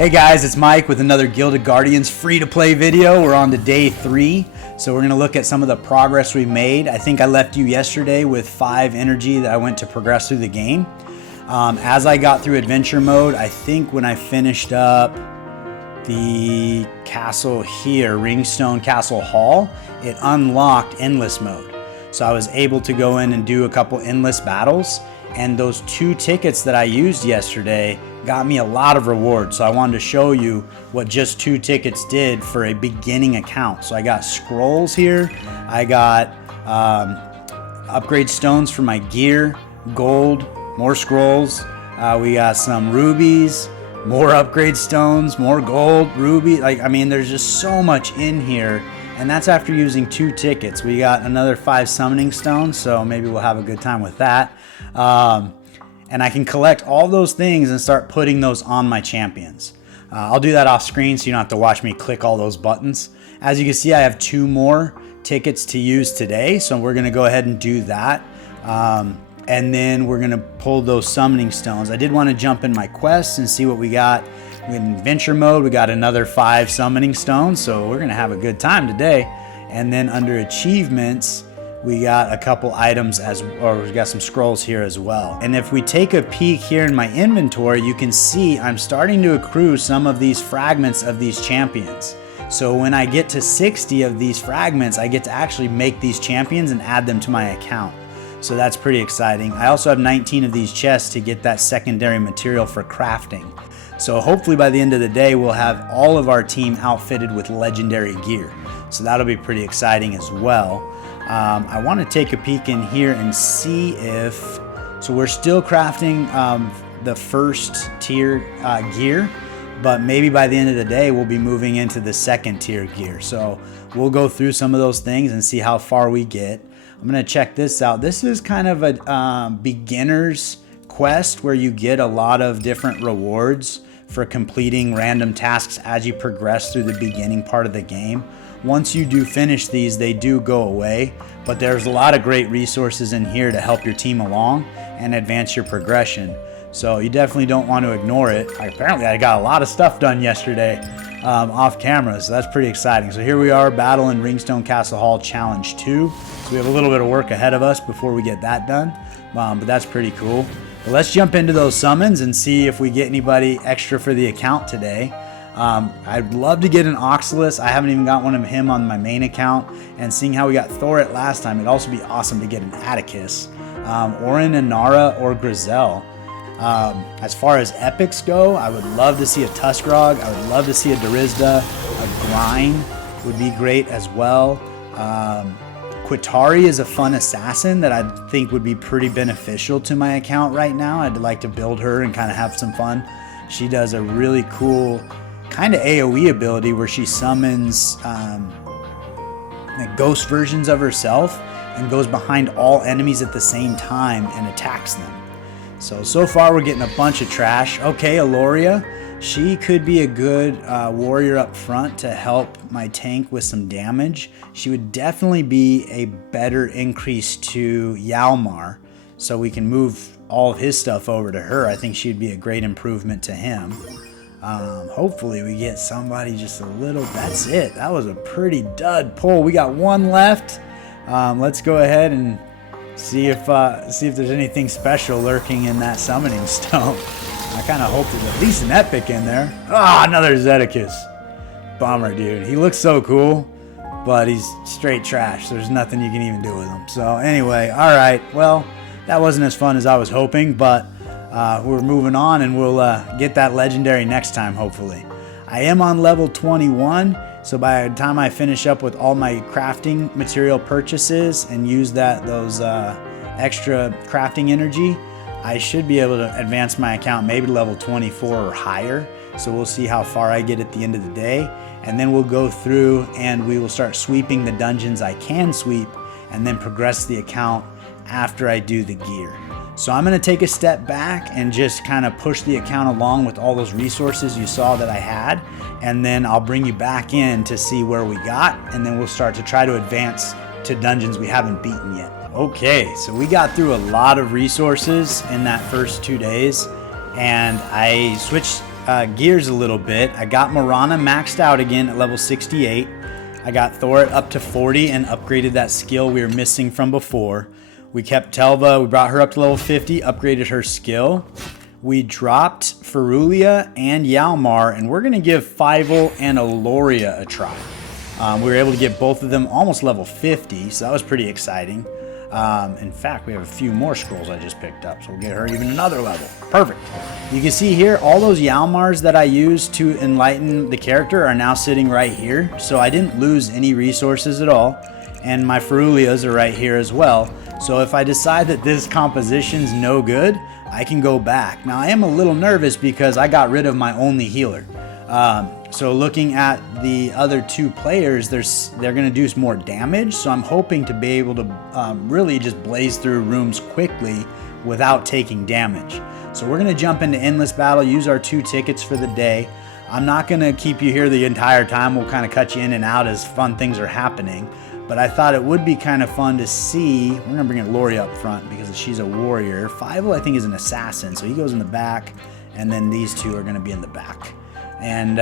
Hey guys, it's Mike with another Gilded Guardians free-to-play video. We're on to day 3, so we're going to look at some of the progress we made. I think I left you yesterday with 5 energy that I went to progress through the game. As I got through adventure mode, I think when I finished up the castle here, Ringstone Castle Hall, it unlocked endless mode. So I was able to go in and do a couple endless battles, and those 2 tickets that I used yesterday got me a lot of rewards. So I wanted to show you what just 2 tickets did for a beginning account. So I got scrolls here, I got upgrade stones for my gear, gold, more scrolls, we got some rubies, more upgrade stones, more gold, ruby. I mean, there's just so much in here, and that's after using 2 tickets. We got another 5 summoning stones, so maybe we'll have a good time with that. And I can collect all those things and start putting those on my champions. I'll do that off screen so you don't have to watch me click all those buttons. As you can see, I have 2 more tickets to use today, so we're gonna go ahead and do that. And then we're gonna pull those summoning stones. I did wanna jump in my quests and see what we got. In adventure mode, we got another 5 summoning stones, so we're gonna have a good time today. And then under achievements, we got a couple items we got some scrolls here as well. And if we take a peek here in my inventory, you can see I'm starting to accrue some of these fragments of these champions. So when I get to 60 of these fragments, I get to actually make these champions and add them to my account. So that's pretty exciting. I also have 19 of these chests to get that secondary material for crafting. So hopefully by the end of the day, we'll have all of our team outfitted with legendary gear. So that'll be pretty exciting as well. I want to take a peek in here and see if, so we're still crafting the first tier gear, but maybe by the end of the day we'll be moving into the second tier gear. So we'll go through some of those things and see how far we get. I'm going to check this out. This is kind of a beginner's quest where you get a lot of different rewards for completing random tasks as you progress through the beginning part of the game. Once you do finish these, they do go away, but there's a lot of great resources in here to help your team along and advance your progression. So you definitely don't want to ignore it. Apparently I got a lot of stuff done yesterday off camera, so that's pretty exciting. So here we are, battle in Ringstone Castle Hall Challenge 2. So we have a little bit of work ahead of us before we get that done, but that's pretty cool. But let's jump into those summons and see if we get anybody extra for the account today. I'd love to get an Oxalis. I haven't even got one of him on my main account, and seeing how we got Thorit last time, it'd also be awesome to get an Atticus, or an Inara or Grizel. As far as epics go, I would love to see a Tuskrog. I would love to see a Darizda. A Grind would be great as well. Quitari is a fun assassin that I think would be pretty beneficial to my account right now. I'd like to build her and kind of have some fun. She does a really cool kind of AoE ability where she summons like ghost versions of herself and goes behind all enemies at the same time and attacks them. So far we're getting a bunch of trash. Okay, Aloria, she could be a good warrior up front to help my tank with some damage. She would definitely be a better increase to Yalmar, so we can move all of his stuff over to her. I think she'd be a great improvement to him. Hopefully we get somebody just a little. That's it. That was a pretty dud pull. We got 1 left. Let's go ahead and see if there's anything special lurking in that summoning stone. I kind of hope there's at least an epic in there. Ah, another Zedicus. Bummer, dude. He looks so cool, but he's straight trash. There's nothing you can even do with him. So anyway, all right. Well, that wasn't as fun as I was hoping, but we're moving on, and we'll get that legendary next time, hopefully. I am on level 21, so by the time I finish up with all my crafting material purchases and use those extra crafting energy, I should be able to advance my account maybe to level 24 or higher. So we'll see how far I get at the end of the day, and then we'll go through and we will start sweeping the dungeons I can sweep, and then progress the account after I do the gear. So I'm going to take a step back and just kind of push the account along with all those resources you saw that I had, and then I'll bring you back in to see where we got, and then we'll start to try to advance to dungeons we haven't beaten yet. Okay, so we got through a lot of resources in that first 2 days, and I switched gears a little bit. I got Morana maxed out again at level 68. I got Thor up to 40 and upgraded that skill we were missing from before. We kept Telva, we brought her up to level 50, upgraded her skill. We dropped Ferulia and Yalmar, and we're going to give Fieval and Aloria a try. We were able to get both of them almost level 50, so that was pretty exciting. In fact, we have a few more scrolls I just picked up, so we'll get her even another level. Perfect. You can see here, all those Yalmars that I used to enlighten the character are now sitting right here, so I didn't lose any resources at all. And my Ferulias are right here as well. So if I decide that this composition's no good, I can go back. Now I am a little nervous because I got rid of my only healer. So looking at the other two players, they're going to do some more damage. So I'm hoping to be able to really just blaze through rooms quickly without taking damage. So we're going to jump into Endless Battle, use our 2 tickets for the day. I'm not going to keep you here the entire time. We'll kind of cut you in and out as fun things are happening. But I thought it would be kind of fun to see. We're going to bring Aloria up front because she's a warrior. Fieval, I think, is an assassin. So he goes in the back, and then these two are going to be in the back. And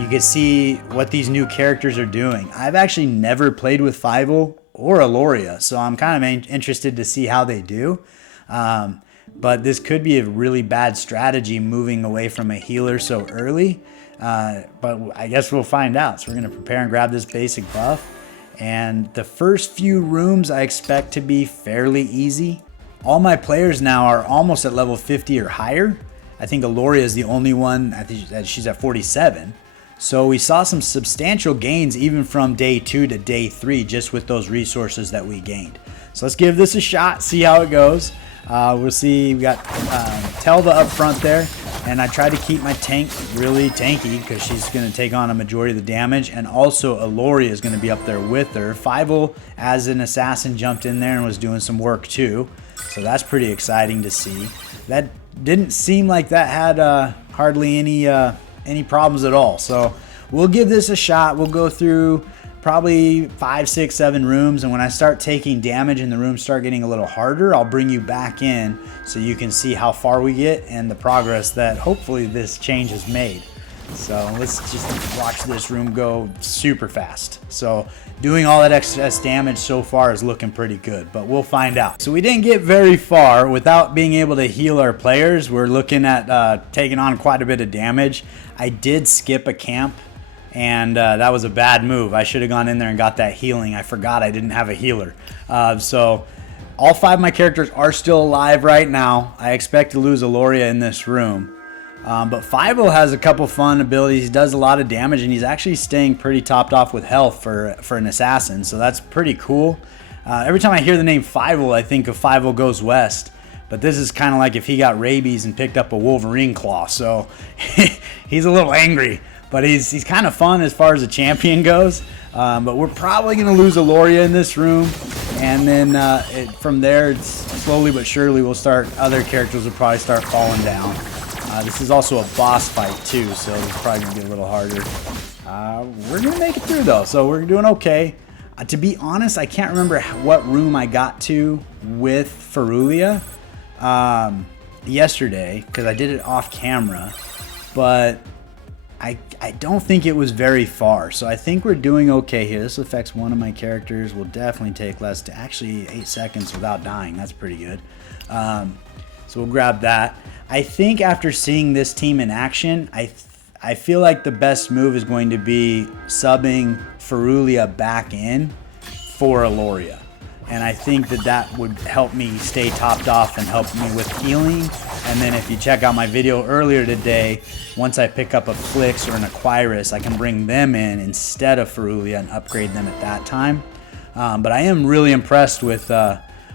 you can see what these new characters are doing. I've actually never played with Fieval or Aloria, so I'm kind of interested to see how they do. But this could be a really bad strategy moving away from a healer so early. But I guess we'll find out. So we're going to prepare and grab this basic buff. And the first few rooms I expect to be fairly easy. All my players now are almost at level 50 or higher. I think Aloria is the only one. I think that she's at 47. So we saw some substantial gains even from day 2 to day 3 just with those resources that we gained. So let's give this a shot, see how it goes. We'll see. We got Telva up front there, and I tried to keep my tank really tanky because she's going to take on a majority of the damage, and also Aloria is going to be up there with her. Fieval, as an assassin, jumped in there and was doing some work too, so that's pretty exciting to see. That didn't seem like that had hardly any problems at all, so we'll give this a shot. We'll go through probably 5, 6, 7 rooms, and when I start taking damage and the rooms start getting a little harder, I'll bring you back in so you can see how far we get and the progress that hopefully this change has made. So let's just watch this room go super fast. So doing all that excess damage so far is looking pretty good, but we'll find out. So we didn't get very far without being able to heal our players. We're looking at taking on quite a bit of damage. I did skip a camp, and that was a bad move. I should have gone in there and got that healing. I forgot I didn't have a healer. So all 5 of my characters are still alive right now. I expect to lose Aloria in this room. But Fieval has a couple fun abilities. He does a lot of damage, and he's actually staying pretty topped off with health for an assassin. So that's pretty cool. Every time I hear the name Fieval, I think of Fieval Goes West. But this is kind of like if he got rabies and picked up a Wolverine claw. So he's a little angry. But he's kind of fun as far as a champion goes. But we're probably going to lose Aloria in this room. And then from there, it's slowly but surely other characters will probably start falling down. This is also a boss fight too, so it's probably going to be a little harder. We're going to make it through though, so we're doing okay. To be honest, I can't remember what room I got to with Ferulia yesterday, because I did it off camera. But I don't think it was very far, so I think we're doing okay here. This affects one of my characters. Will definitely take less to actually 8 seconds without dying. That's pretty good. So we'll grab that. I think after seeing this team in action, I feel like the best move is going to be subbing Ferulia back in for Aloria. And I think that would help me stay topped off and help me with healing. And then if you check out my video earlier today, once I pick up a Flix or an Aquirus, I can bring them in instead of Ferulia and upgrade them at that time. But I am really impressed with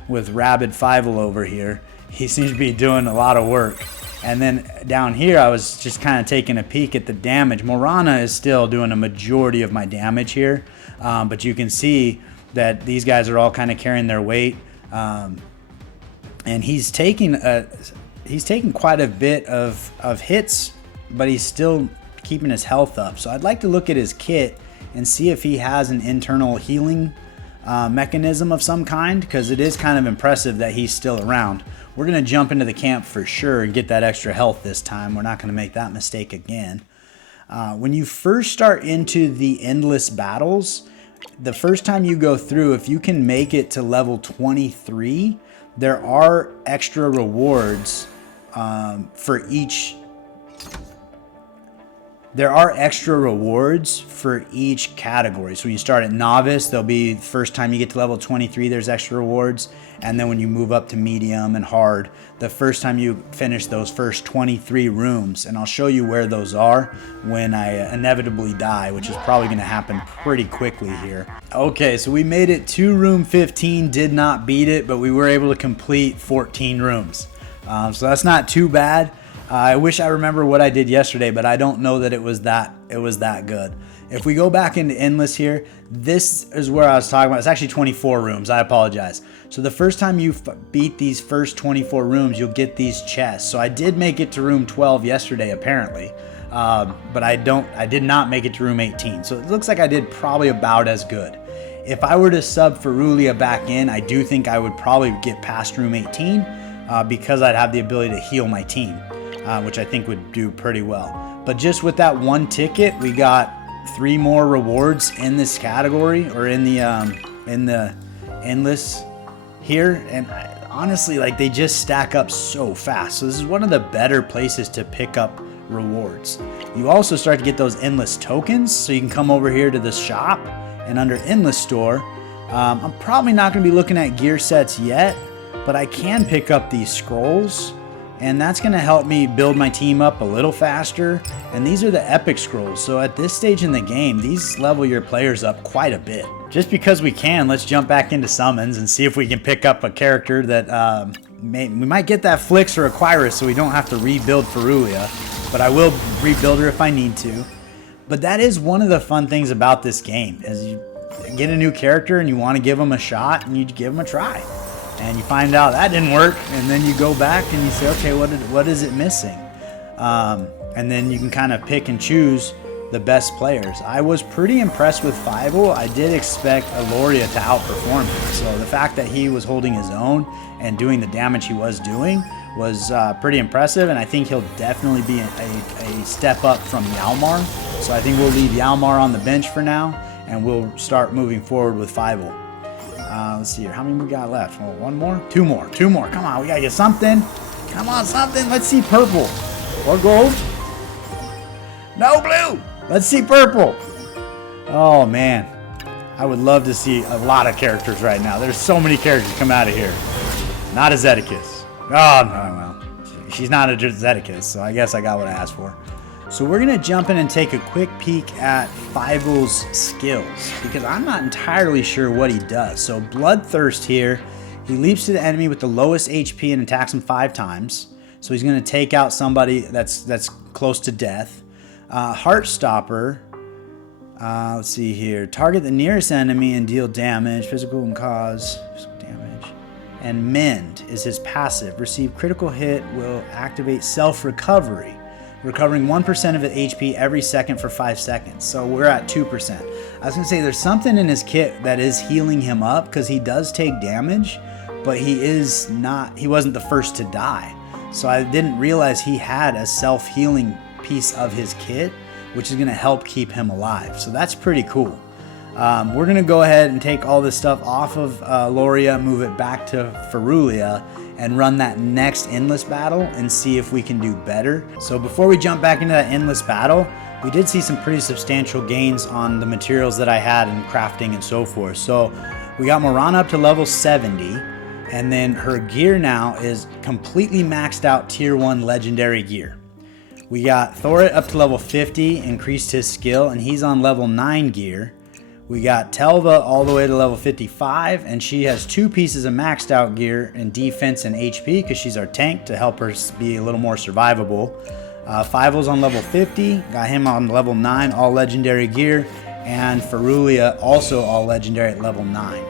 Rabid Fieval over here. He seems to be doing a lot of work. And then down here, I was just kind of taking a peek at the damage. Morana is still doing a majority of my damage here. But you can see that these guys are all kind of carrying their weight. And he's taking quite a bit of hits, but he's still keeping his health up. So I'd like to look at his kit and see if he has an internal healing mechanism of some kind, because it is kind of impressive that he's still around. we're going to jump into the camp for sure and get that extra health this time. We're not going to make that mistake again. When you first start into the endless battles, the first time you go through, if you can make it to level 23, there are extra rewards for each. There are extra rewards for each category. So when you start at novice, there'll be the first time you get to level 23, there's extra rewards. And then when you move up to medium and hard, the first time you finish those first 23 rooms, and I'll show you where those are when I inevitably die, which is probably going to happen pretty quickly here. Okay, so we made it to room 15, did not beat it, but we were able to complete 14 rooms. So that's not too bad. I wish I remember what I did yesterday, but I don't know that it was that good. If we go back into endless here, this is where I was talking about. It's actually 24 rooms. I apologize. So the first time you beat these first 24 rooms, you'll get these chests. So I did make it to room 12 yesterday, apparently, but I did not make it to room 18. So it looks like I did probably about as good. If I were to sub Ferulia back in, I do think I would probably get past room 18 because I'd have the ability to heal my team. Which I think would do pretty well. But just with that one ticket, we got 3 more rewards in this category, or in the endless here, and honestly, like, they just stack up so fast. So this is one of the better places to pick up rewards. You also start to get those endless tokens, so you can come over here to the shop, and under endless store, I'm probably not going to be looking at gear sets yet, but I can pick up these scrolls. And that's going to help me build my team up a little faster. And these are the epic scrolls. So at this stage in the game, these level your players up quite a bit. Just because we can, let's jump back into summons and see if we can pick up a character that we might get that Flix or Aquirus, so we don't have to rebuild Ferulia. But I will rebuild her if I need to. But that is one of the fun things about this game, is you get a new character and you want to give them a shot, and you give them a try. And you find out that didn't work, and then you go back and you say, okay, what is it missing? And then you can kind of pick and choose the best players. I was pretty impressed with Fieval. I did expect Aloria to outperform him. So the fact that he was holding his own and doing the damage he was doing was pretty impressive, and I think he'll definitely be a step up from Yalmar. So I think we'll leave Yalmar on the bench for now, and we'll start moving forward with Fieval. Let's see here. How many we got left? Oh, one more? Two more. Come on, we gotta get something. Come on, something. Let's see purple. Or gold. No blue. Let's see purple. Oh, man. I would love to see a lot of characters right now. There's so many characters come out of here. Not a Zeticus. Oh, no, well. She's not a Zeticus, so I guess I got what I asked for. So we're going to jump in and take a quick peek at Fieval's skills, because I'm not entirely sure what he does. So Bloodthirst here, he leaps to the enemy with the lowest HP and attacks him 5 times. So he's going to take out somebody that's close to death. Heartstopper, let's see here. Target the nearest enemy and deal damage, physical and cause physical damage. And Mend is his passive. Receive critical hit, will activate self-recovery, recovering 1% of its HP every second for 5 seconds. So we're at 2%. I was going to say there's something in his kit that is healing him up, because he does take damage, but he wasn't the first to die. So I didn't realize he had a self-healing piece of his kit, which is going to help keep him alive. So that's pretty cool. We're going to go ahead and take all this stuff off of Loria, move it back to Ferulia, and run that next endless battle and see if we can do better. So before we jump back into that endless battle, we did see some pretty substantial gains on the materials that I had in crafting and so forth. So we got Morana up to level 70, and then her gear now is completely maxed out tier 1 legendary gear. We got Thorit up to level 50, increased his skill, and he's on level 9 gear. We got Telva all the way to level 55, and she has 2 pieces of maxed out gear in defense and HP, because she's our tank, to help her be a little more survivable. Fieval's on level 50, got him on level 9, all legendary gear, and Ferulia also all legendary at level 9.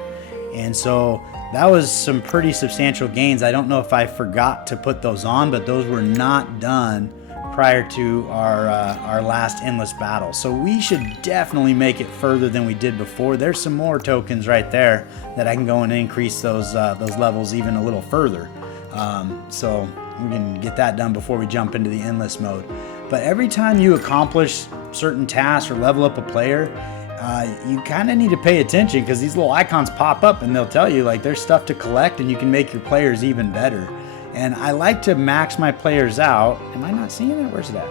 And so that was some pretty substantial gains. I don't know if I forgot to put those on, but those were not done prior to our last endless battle. So we should definitely make it further than we did before. There's some more tokens right there that I can go and increase those levels even a little further. So we can get that done before we jump into the endless mode. But every time you accomplish certain tasks or level up a player, you kind of need to pay attention, because these little icons pop up and they'll tell you like there's stuff to collect and you can make your players even better. And I like to max my players out. Am I not seeing it? Where's it at?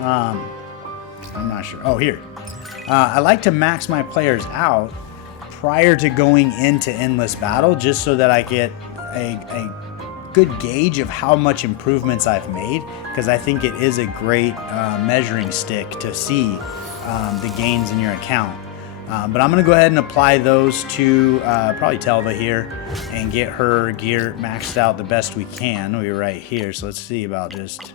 I'm not sure. Oh, here. I like to max my players out prior to going into endless battle, just so that I get a good gauge of how much improvements I've made, because I think it is a great measuring stick to see the gains in your account. But I'm going to go ahead and apply those to probably Telva here and get her gear maxed out the best we can. We're right here, so let's see about just...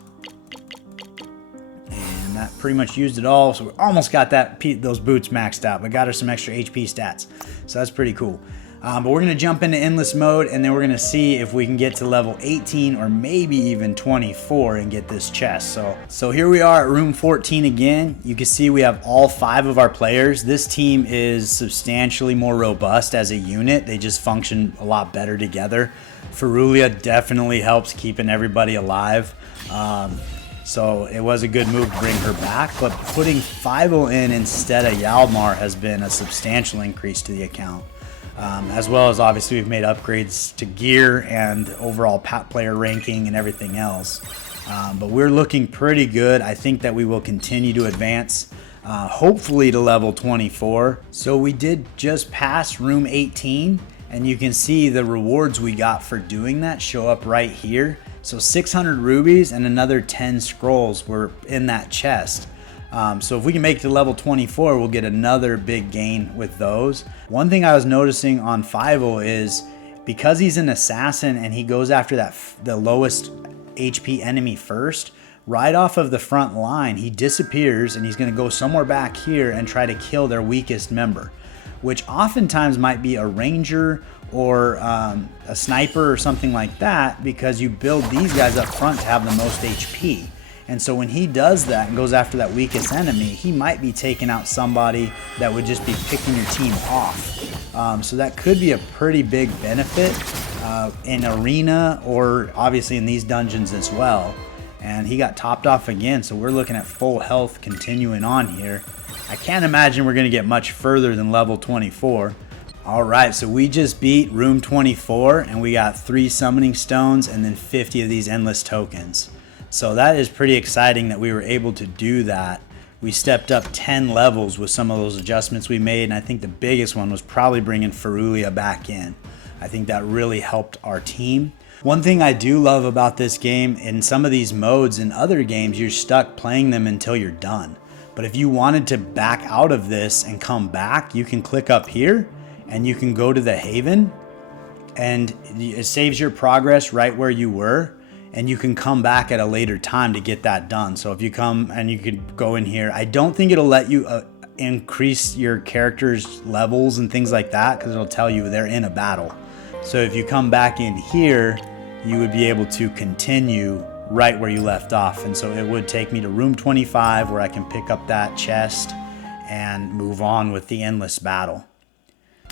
And that pretty much used it all, so we almost got those boots maxed out, but got her some extra HP stats. So that's pretty cool. But we're going to jump into endless mode, and then we're going to see if we can get to level 18 or maybe even 24 and get this chest. So here we are at room 14 again. You can see we have all 5 of our players. This team is substantially more robust as a unit. They just function a lot better together. Ferulia definitely helps keeping everybody alive. So it was a good move to bring her back, but putting Fieval in instead of Yalmar has been a substantial increase to the account. As well as obviously we've made upgrades to gear and overall player ranking and everything else. But we're looking pretty good. I think that we will continue to advance, hopefully to level 24. So we did just pass room 18, and you can see the rewards we got for doing that show up right here. So 600 rubies and another 10 scrolls were in that chest. So if we can make it to level 24, we'll get another big gain with those. One thing I was noticing on Fieval is, because he's an assassin and he goes after the lowest HP enemy first, right off of the front line, he disappears and he's going to go somewhere back here and try to kill their weakest member, which oftentimes might be a ranger or a sniper or something like that, because you build these guys up front to have the most HP. And so when he does that and goes after that weakest enemy, he might be taking out somebody that would just be picking your team off. So that could be a pretty big benefit in arena, or obviously in these dungeons as well. And he got topped off again, so we're looking at full health continuing on here. I can't imagine we're going to get much further than level 24. Alright, so we just beat room 24, and we got 3 summoning stones and then 50 of these endless tokens. So that is pretty exciting that we were able to do that. We stepped up 10 levels with some of those adjustments we made, and I think the biggest one was probably bringing Ferulia back in. I think that really helped our team. One thing I do love about this game, in some of these modes in other games, you're stuck playing them until you're done. But if you wanted to back out of this and come back, you can click up here and you can go to the Haven, and it saves your progress right where you were. And you can come back at a later time to get that done. So if you come and you could go in here, I don't think it'll let you increase your character's levels and things like that, because it'll tell you they're in a battle. So if you come back in here, you would be able to continue right where you left off. And so it would take me to room 25, where I can pick up that chest and move on with the endless battle.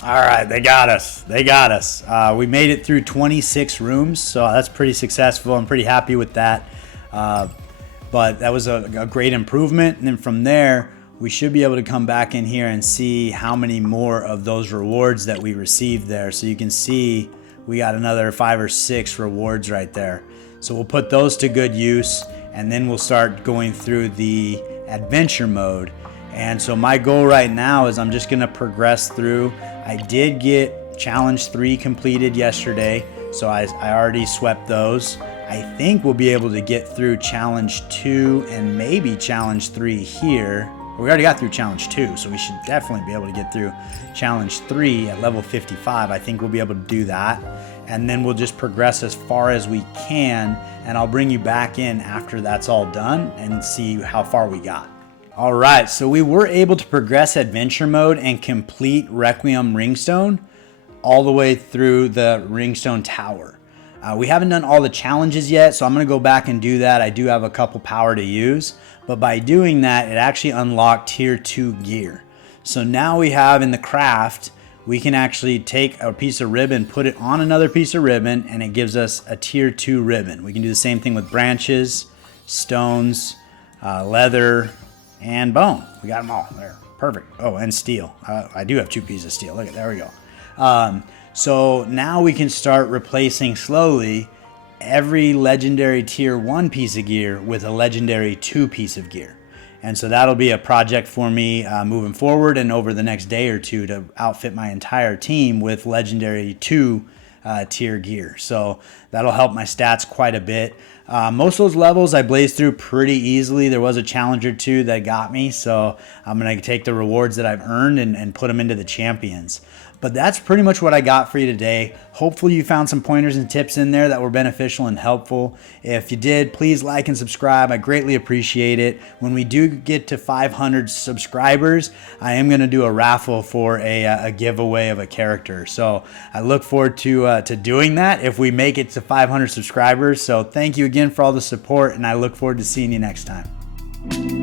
All right, they got us. They got us. We made it through 26 rooms, so that's pretty successful. I'm pretty happy with that. But that was a great improvement. And then from there, we should be able to come back in here and see how many more of those rewards that we received there. So you can see we got another 5 or 6 rewards right there. So we'll put those to good use, and then we'll start going through the adventure mode. And so my goal right now is I'm just going to progress through. I did get challenge 3 completed yesterday, so I already swept those. I think we'll be able to get through challenge 2 and maybe challenge 3 here. We already got through challenge 2, so we should definitely be able to get through challenge 3 at level 55. I think we'll be able to do that. And then we'll just progress as far as we can, and I'll bring you back in after that's all done and see how far we got. All right, so we were able to progress adventure mode and complete Requiem Ringstone all the way through the Ringstone Tower. We haven't done all the challenges yet, so I'm going to go back and do that. I do have a couple power to use, but by doing that, it actually unlocked tier 2 gear. So now we have in the craft, we can actually take a piece of ribbon, put it on another piece of ribbon, and it gives us a tier 2 ribbon. We can do the same thing with branches, stones, leather, and bone. We got them all there. Perfect. Oh, and steel. I do have 2 pieces of steel. Look at, there we go. So now we can start replacing slowly every legendary tier 1 piece of gear with a legendary 2 piece of gear. And so that'll be a project for me moving forward and over the next day or two to outfit my entire team with legendary 2 tier gear. So that'll help my stats quite a bit. Most of those levels I blazed through pretty easily. There was a challenge or 2 that got me, so I'm going to take the rewards that I've earned and put them into the champions. But that's pretty much what I got for you today. Hopefully you found some pointers and tips in there that were beneficial and helpful. If you did, please like and subscribe. I greatly appreciate it. When we do get to 500 subscribers, I am going to do a raffle for a giveaway of a character. So I look forward to doing that if we make it to 500 subscribers. So thank you again for all the support, and I look forward to seeing you next time.